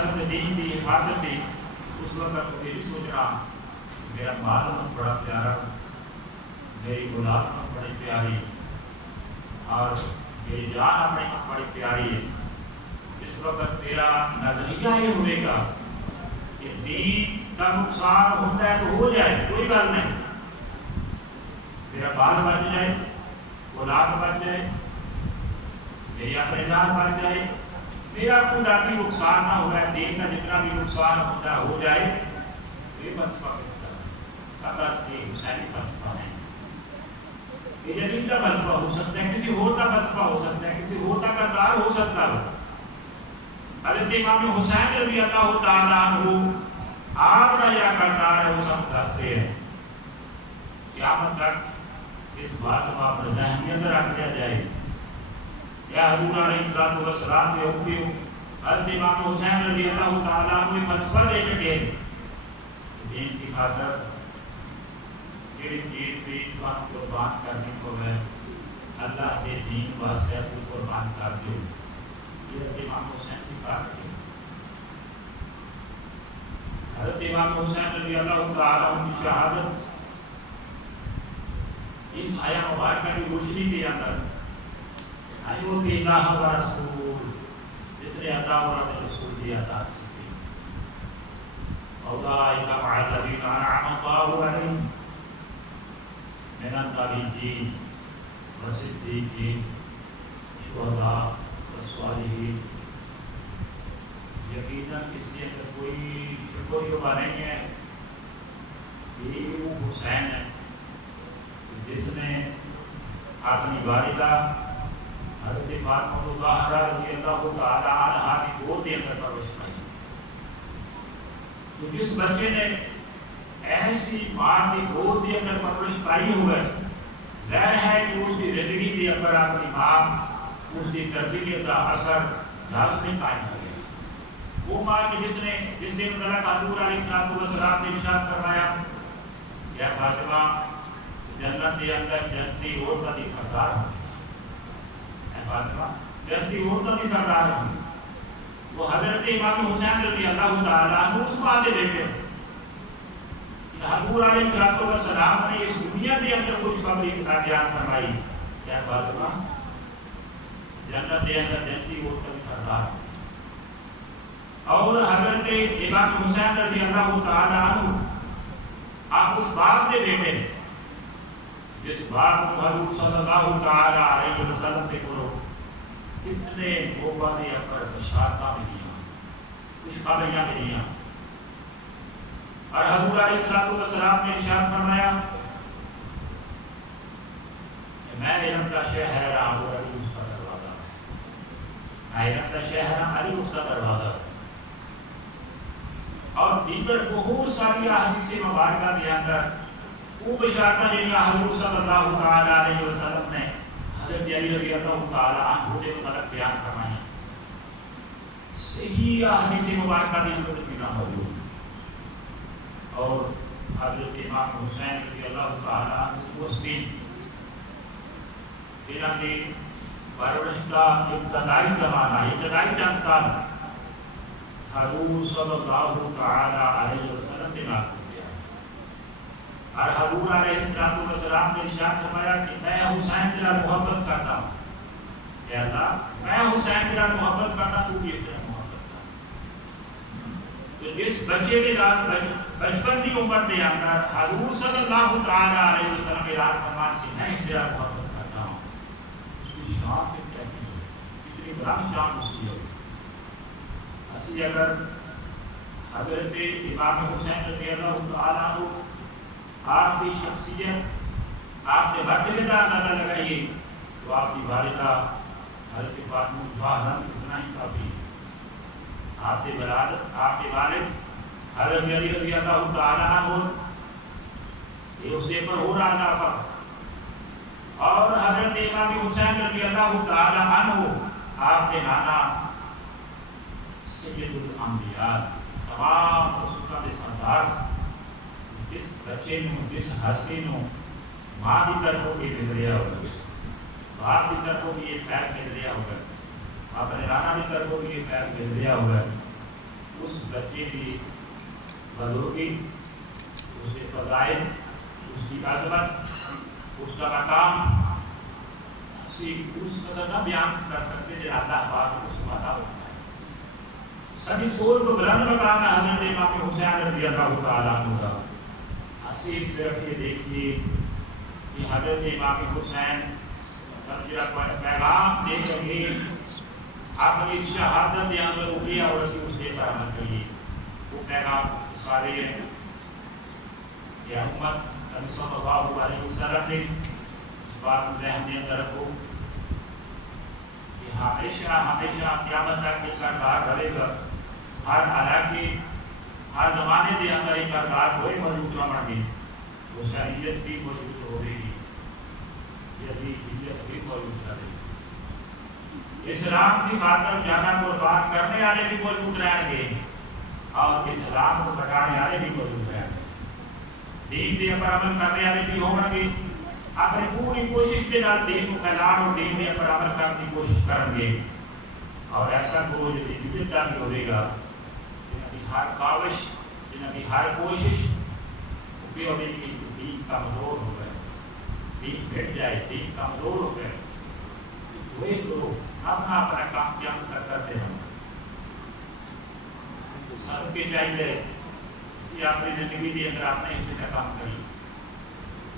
وسلم نے دین کی حفاظت دی، اس وقت یہ بھی سوچ رہا میرا بال بڑا پیارا، میری اولاد بڑی پیاری، اور میری جان اپنی بڑی پیاری ہے۔ اس وقت میرا نظریہ یہ ہوئے گا کہ دین کا نقصان ہوتا ہے تو ہو جائے، کوئی بات نہیں، میرا بال بچ جائے، اولاد بچ جائے، میری اپنی جان بچ جائے، میرا کوئی ذاتی نقصان نہ ہو جائے، دین کا جتنا بھی نقصان ہوتا ہو جائے۔ یہ فلسفہ کس کا فقط یہ حسینی فلسفہ نہیں، یہ جدید کا فلسفہ ہو سکتا ہے، کسی اور کا فلسفہ ہو سکتا ہے، کسی اور کا کردار ہو سکتا ہے۔ حضرت امام حسین رضی اللہ تعالیٰ عنہ آپ کا یہ کردار ہے، وہ سب دستے ہیں۔ قیامت تک اس بات کو آپ ذہن کے اندر رکھ لیا جائے، یا حضور علیہ السلام کے ہوتے ہو حضرت امام حسین رضی اللہ تعالیٰ عنہ فلسفہ دے کے گئے دین کی خاطر تیری چیز بھی قربان کرنے کو ہے، اللہ کے دین واسطے اپنی قربان کر دو، یہ حضرت امام حسین سے بات کی۔ حضرت امام حسین رضی اللہ تعالیٰ عنہ کی شہادت اس آیا مبارکہ کی روشنی کے اندر ایو کہ اللہ و رسول، جس نے اللہ و رسول دیا تھا، اولئک مع الذین انعم اللہ علیہم من النبیین والصدیقین والشہداء والصالحین۔ یقیناً اس کے اندر کوئی شک و شبہ نہیں ہے کہ وہ حسین ہے جس نے اپنی والدہ حضرت فاطمہ الزہرا رضی اللہ تعالی عنہا کی گود کے اندر پرورش پائی۔ تو جس بچے نے ایسی ماں کی گود کے اندر پرورش پائی ہوئے، ظاہر ہے کہ اس کی زندگی کے اندر اپنی ماں، اس کی تربیت کا اثر لازمی قائم ہو گیا۔ وہ ماں جس دن مطلق حضور علیہ السلام نے ارشاد فرمایا یا فاطمہ جنت کے اندر جنتی عورتوں کی سردار ہوئی، فاطمہ جنتی عورتوں کی سردار ہوئی۔ وہ حضرت امام حسین رضی اللہ تعالیٰ عنہ اس بات کے بیٹے کہ حضور علیہ السلام نے اس دنیا کے اندر خوشخبری کا بیان فرمائی کیا فاطمہ جنت کے اندر جنتی عورتوں کی سردار ہوئی۔ اور حضرت امام حسین رضی اللہ تعالیٰ عنہ آپ اس باپ کے بیٹے جس بات کو حضور صلی اللہ تعالیٰ علیہ وسلم پہ کرو کتنے موقع دے پر بشارتاں ملیاں، خوشخبریاں ملیاں، اور حضور علیہ السلام نے ارشاد فرمایا کہ میں علم کا شہر ہوں اور علی اس کا دروازہ، میں علم کا شہر ہوں، علی اس کا دروازہ۔ اور دیگر بہت ساری احادیث مبارکہ کے اندر وہ بشارتیں جنہیں حضور صلی اللہ تعالیٰ علیہ وسلم نے حضرت علی رضی اللہ تعالیٰ عنہ کے متعلق بیان فرمائیں، صحیح احادیث مبارکہ کے اندر بنا موجود۔ اور حضرت امام حسین رضی اللہ تعالیٰ عنہ اس دن جنہوں نے پرورش کا ابتدائی زمانہ، ابتدائی چند سال حضور صلی اللہ تعالیٰ علیہ وسلم نے لاگو کیا، اور حضور علیہ السلام نے ارشاد فرمایا کہ میں حسین تیرا محبت کرتا ہوں، اے اللہ میں حسین تیرا محبت کرتا، تو بھی تیرا محبت کرتا۔ تو جس بچے کے بچپن کی عمر کے اندر حضور صلی اللہ تعالیٰ علیہ وسلم نے ارشاد فرمایا کہ میں اس تیرا محبت کرتا ہوں، اس کی شان کیسی ہے، کتنی بلند شان اس کی ہے۔ اسی اگر حضرت امام حسین رضی اللہ تعالیٰ عنہ آپ کی شخصیت، آپ کے مرتبے کا اندازہ لگائیے تو آپ کی والدہ حضرت فاطمہ الزہرا اتنا ہی کافی ہے۔ آپ کے والد حضرت علی رضی اللہ تعالیٰ عنہ یہ اس کے پر ہو رہا تھا، اور حضرت امام حسین رضی اللہ تعالیٰ عنہ آپ کے نانا سید الانبیاء تمام رسولوں کے سردار، جس بچے نو جس ہستی نو ماں کی طرفوں کی نظریہ ہوگا، باپ کی طرفوں کی یہ فیض نظریہ ہوگا، اپنے نانا کی طرفوں کی یہ فیض نظریہ ہوگا، اس بچے کی بزرگی، اس کے فضائل، اس کی عظمت، اس کا مقام اس قدر نہ بیان کر سکتے جو اللہ پاک اس کو عطا فرمائے۔ سب اس قول کو بلند مقام ہے حضرت امام حسین رضی اللہ تعالیٰ عنہ کا۔ اسی صرف یہ دیکھیے کہ حضرت امام حسین سمجھا پیغام دے کر اپنی شہادت اندر اٹھیا اور اسی اس کے پر عمل کریے۔ وہ پیغام سارے یہ امت نبی صلی اللہ علیہ وسلم نے اس بات کو ذہن میں اندر رکھو کہ ہمیشہ ہمیشہ قیامت تک اس کردار رہے گا۔ ہر علاقے ہر زمانے کے اندر ایک کردار کوئی موجود رہنا گے، وہ شریعت بھی موجود ہوگی، یزیدیت بھی موجود رہے گی، اسلام کی خاطر جانا قربان کرنے والے بھی موجود رہیں گے اور اسلام کو بٹانے والے بھی موجود رہیں گے، دین کے پر عمل کرنے والے بھی ہوں گے، اپنی پوری کوشش کے ساتھ دین کو پھیلانے اور دین کے پر عمل کرنے کی کوشش کریں گے، اور ایسا کوئی جدید کا بھی ہوگا جنہوں کی ہر کاوش، جنہوں کی ہر کوشش کہ دین کمزور ہو گئے، دین بھٹ جائے، دین کمزور ہو گئے، وہی کرو اپنا اپنا کام کیا کرتے ہیں۔ سب کے چاہیے اسی اپنی زندگی کے اندر آپ نے اسی کا کام کری،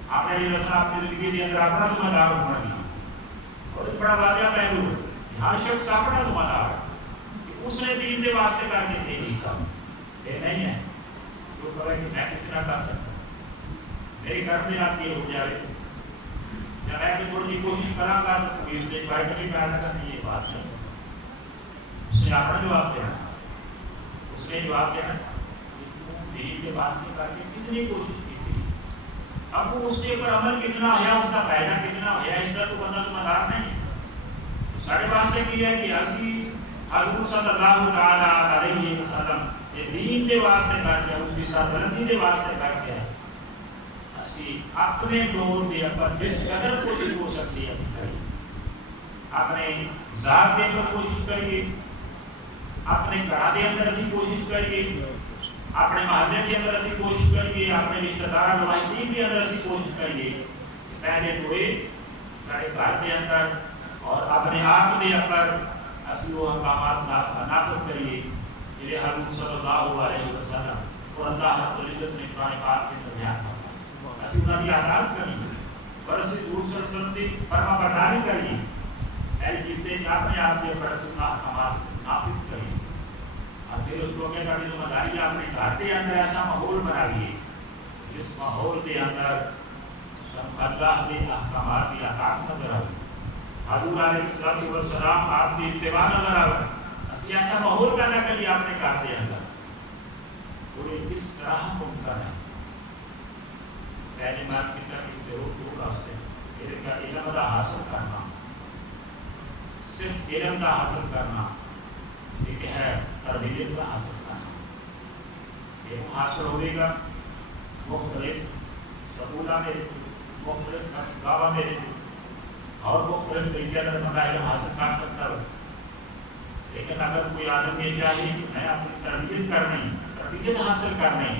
آپ نے یہ رسا اپنی زندگی کے اندر اپنا ذمہ دار ہونا گیا، اور ایک بڑا واضح پہلو ہے ہر شخص اپنا ذمہ دار ہے کہ اس نے دین کے واسطے کر کے دے دی کام، یہ نہیں ہے تو کہے کہ میں کس طرح کر سکتا ہوں، میری گھر میں آپ یہ ہو جائے یا میں کہ تھوڑی کوشش کروں گا تو کوئی اس نے فائدہ نہیں پیدا کرنی، یہ بات نہیں، اس نے اپنا جواب دینا، اس نے جواب دینا کہ تم دین کے واسطے کر کے کتنی کوشش کی تھی، اب وہ اس کے اوپر عمل کتنا ہوا، اس کا فائدہ کتنا ہوا، اس کا تو بندہ ذمہ دار نہیں۔ سارے واسطے کی ہے کہ اسی حضور صلی اللہ تعالیٰ علیہ وسلم یہ دین کے واسطے کر کے اس کی سربلندی کے واسطے کر کے اسی اپنے دور کے اوپر جس قدر کوشش ہو سکتی ہے اپنے ذات کے اندر کوشش کریے، اپنے گھر کے اندر اسی کوشش کریے، اپنے محلے کے اندر اسی کوشش کریے، اپنے رشتہ دار نمائندین کے اندر اسی کوشش کریے، پہلے تو سارے گھر کے اندر اور اپنے آپ کے اندر اسی وہ احکامات نافذ کریے جنہیں حضور صلی اللہ علیہ وسلم اور اللہ رب العزت نے قرآن پاک کے اندر بیان فرمایا، اسی انہاں کی اطاعت کریے اور اسی حضور صلی اللہ علیہ وسلم کی فرما برداری کریے، پہلے جتنے اپنے آپ کے اوپر اسی احکامات نافذ کریے، اور پھر اس کو کہتا کہ ذمہ داری اپنے گھر کے اندر ایسا ماحول بنائیے جس ماحول کے اندر اللہ کے احکامات کی اطاعت نظر آئے، حضور علیہ السلام آپ کی اتباع نظر آئے، اسی ایسا ماحول پیدا کریے اپنے گھر کے اندر، اور یہ کس طرح ممکن ہے؟ پہلی بات کی طرح دو راستے، علم کا علم کا حاصل کرنا، صرف علم کا حاصل کرنا، ایک ہے تربیت کا حاصل کرنا، علم حاصل ہوگے گا مختلف سکولہ میں، مختلف مسگاوہ میں اور مختلف طریقے اگر بندہ علم حاصل کر سکتا ہو، لیکن اگر کوئی عالم یہ چاہے کہ میں اپنی تربیت کرنی، تربیت حاصل کرنی،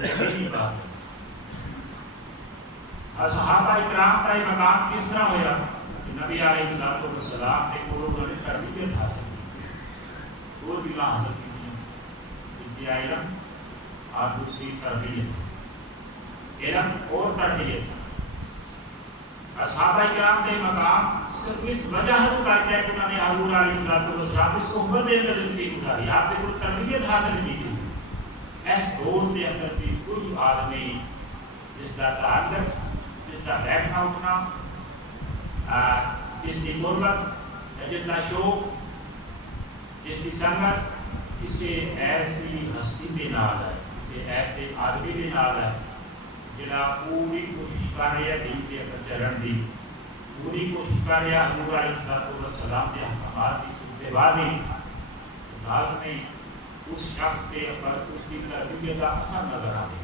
یہ بات ہے۔ صحابہ اکرام کا یہ مقام کس طرح ہوا کہ نبی علیہ السلام نے قلوب میں تربیت حاصل کی، دو چیزیں حاصل کی ہیں، ایک علم اور دوسری تربیت، علم اور تربیت۔ صحابہ کرام کے مقام صرف اس وجہ سے کر کے کہ انہوں نے حضور علیہ السلام کی صحبت کے اندر زندگی گزاری، آپ نے کوئی تربیت حاصل نہیں کی، اس دور کے اندر بھی کوئی آدمی جس کا تعلق، جس کا بیٹھنا اٹھنا، جس کی قربت، جس کا شوق، جس کی سنگت، اسے ایسی ہستی کے نال ہے، اسے ایسے آدمی کے نال ہے جنہاں پوری کوشش کر رہے ہیں دین کے اندر چلن دی، پوری کوشش کر رہے ہیں حضور علیہ السلام کے احکامات کی اتباع دی، لازمی اس شخص کے اوپر اس کی تربیت کا اثر نظر آئے،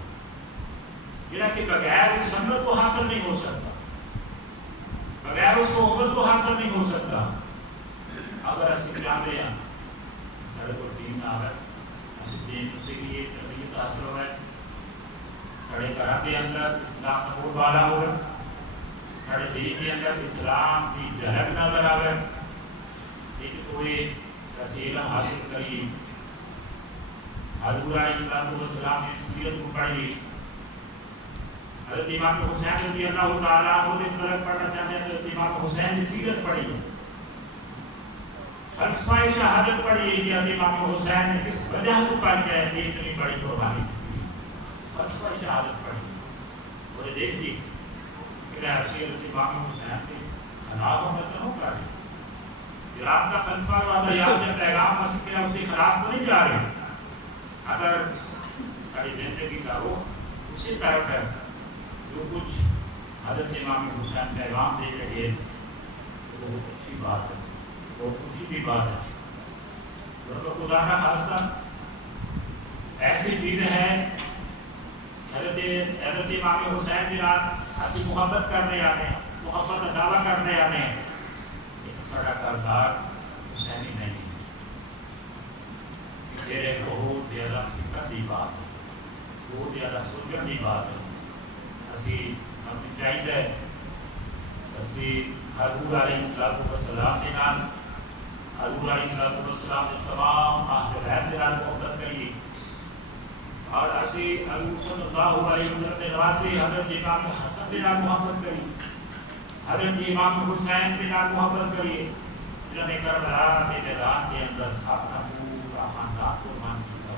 جنہاں کے بغیر اس سنت کو حاصل نہیں ہو سکتا، بغیر اس صحبت کو حاصل نہیں ہو سکتا۔ اگر اسی چاہتے ہیں سارے کو دین نہ آئے دوسرے کی یہ تربیت حاصل ہوا ہے سارے گھر کے اندر اسلام کا بول بالا ہوا سارے دین کے اندر اسلام کی جھلک نظر آئے ایک کوئی علم حاصل کری حضور علیہ السلام کی سیرت کو پڑھی حضرت امام حسین رضی اللہ تعالیٰ عنہ نے طلب پڑھنا چاہتے ہیں حضرت امام حسین کی سیرت پڑھی فلسفہ شہادت پڑھی کہ حضرت امام حسین نے کس وجہ کو کر کے اتنی بڑی قربانی کی فلسفہ شہادت پڑھی اور دیکھیے کہ حضرت امام حسین کے خلاف مطلب ہو کر رہی آپ کا فلسفہ والا یاد یا پیغام مسیح کے اس کے خلاف تو نہیں جا رہے اگر ساری زندگی کا رخ اسی طرف ہے جو کچھ حضرت امام حسین پیغام دے رہے ہیں وہ بہت اچھی بات ہے بہت خوشی کی بات ہے اور خدا کا خاصہ ایسی چیز ہے حضرت امام حسین کی رات ہنسی محبت کرنے آنے محبت کا دعویٰ کرنے آنے بڑا کردار حسینی نہیں میرے بہت زیادہ فکر کی بات ہے بہت زیادہ سوچنے کی بات ہے اسی ہمیں چاہیے اسی حضور علیہ السلام کے نام حضور علیہ السلام کے تمام اہل بیت کے نام محبت کریے اور اسی حضور صلی اللہ علیہ وسلم کے نواسی حضرت امام حسن کے نام محبت کریے حضرت امام حسین کے نام محبت کریے جنہوں نے کربلا کے میدان کے اندر اپنا پورا خاندان قربان کیا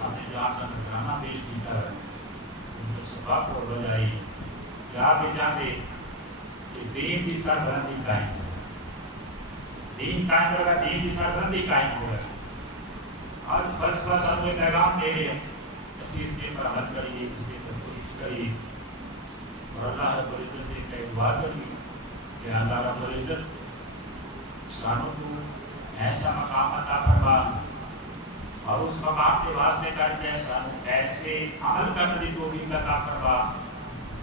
اپنے جان سے نذرانہ پیش کیا ان سے سبق کو بجائی کہ آپ بھی جانتے کہ دین کی سربلندی قائم ہو دین قائم ہوگا دین کی سربلندی قائم ہوگا آج فلسفہ سب کو پیغام دے رہے ہیں اسی اس کے پر عمل کریے اس کے پر کوشش کریے اور اللہ رب العزت نے ایک دعا کری کہ اللہ رب العزت انسانوں کو ایسا مقام عطا فرما اور اس مقام کے واسطے کر کے انسانوں ایسے عمل کرنے کی توفیق عطا فرما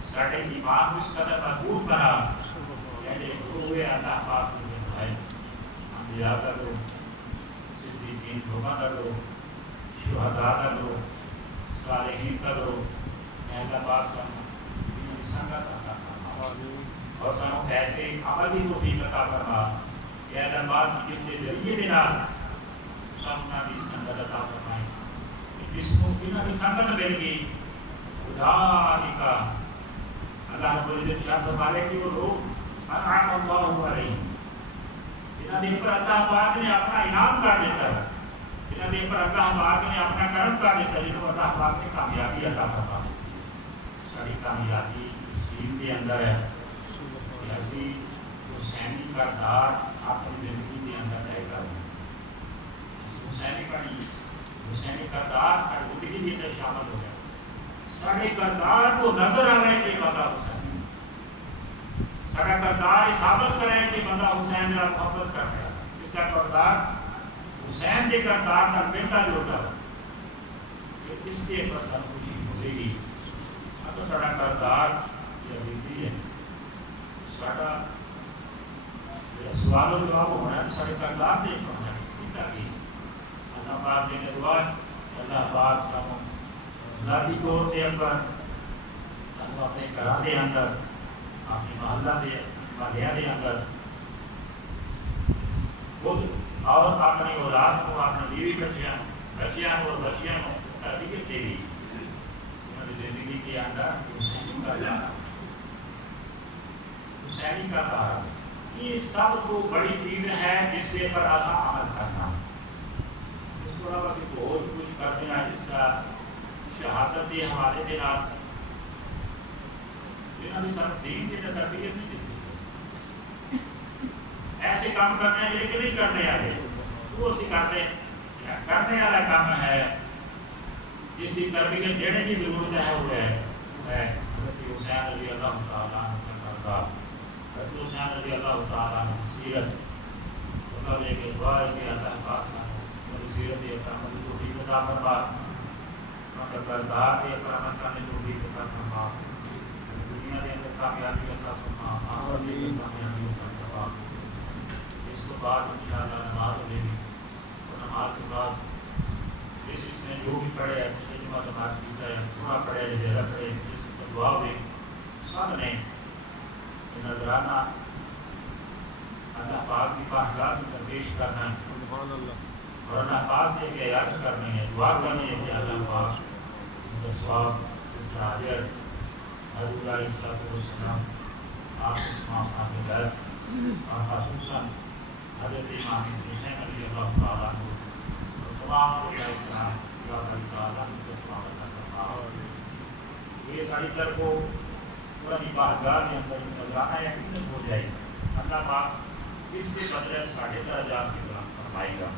سارے ایمان کو اس قدر مضبوط بنا یعنی ہوئے اللہ پاک نے بھائی انبیاء کا لو صدیقین لوگوں کا لو شہداء کا لو صالحین کا لو اللہ پاک سنگت عطا فرما اور سانوں ایسے عمل کی توفیق عطا فرما کہ اللہ پاک کس کے ذریعے دینا سامنا بھی سنگت عطا فرمائیں جس کو بنا بھی سنگت مل گئی اولئک اللہ رب العزت شاہ فرمائے کہ وہ لوگ انعم اللہ علیہم جنہوں نے پر اللہ پاک نے اپنا انعام کر دیتا ہے جنہوں نے پر اللہ پاک نے اپنا کرم کر دیتا ہے جنہوں اللہ پاک نے کامیابی عطا فرمائی ساری کامیابی اس دین کے اندر ہے کہ ایسی حسینی کردار اپنی زندگی کے اندر طے کریں حسینی پڑھی حسینی کردار ساری زندگی کے اندر شامل ہو گیا سارے کردار کو نظر آ رہے کہ بندہ حسین سارا کردار ثابت کرے کہ بندہ حسین میرا محبت کر رہا ہے اس کا کردار حسین کے کردار کا بیٹا جوڑتا ہے اس کے پر سب خوشی ملے گی اگر سارا کردار یہ بیتی ہے سارا سوال و جواب ہونا ہے سارے کردار دیکھ ہونا ہے اللہ پاک نے دعا اللہ پاک سب ذاتی طور سے پر سانو اپنے گھر کے اندر اپنی محلہ کے محلیاں کے اندر خود اور اپنی اولاد کو اپنی بیوی بچیاں اور بچیاں کو تربیت دے گی انہوں نے زندگی کے اندر حسینی کا جانا حسینی کا کہا یہ سب کو بڑی چیز ہے جس کے پر آسان عمل کرنا اس کو علاوہ سے بہت کچھ کرتے ہیں جس کا شہادت کے حوالے کے نام جنہوں نے سب دین کی تربیت نہیں دیتی ایسے کام کرنے ہیں لیکن نہیں کرنے والے وہ اسی کرنے والا کام ہے جس کی تربیت دینے کی ضرورت ہے وہ ہے حضرت حسین رضی اللہ تعالیٰ عنہ کا کردار حضرت حسین رضی اللہ تعالیٰ عنہ سیرت اللہ نے کہ دعا ہے کہ اللہ پاک سانو سیرت یہ کام کو بھی عطا فرما کردار کے کرامت کرنے کو بھی عطا فرما دنیا کے اندر کامیابی عطا فرما آخرت کے اندر کامیابی عطا فرما اس کے بعد انشاءاللہ نماز ہوگی اور نماز کے بعد اس نے جو پیش کرنا ہے اور اللہ پاک نے کہ عرض کرنی ہے، دعا کرنی ہے کہ اللہ پاک ان کا ثواب اس حاضر حضور علیہ السلام آپ کو تمام عابدات اور خصوصاً حضرت امام حسین علی اللہ تعالیٰ عنہ اور تمام شہداء کرام اللہ تعالیٰ ان کے ثواب عطا فرمائے۔ یہ ساری تر کو پورا بارگاہ کے اندر نظرانہ یقین ہو جائے گا، اللہ پاک اس کے بدلے 13.5 کی طرح فرمائے گا۔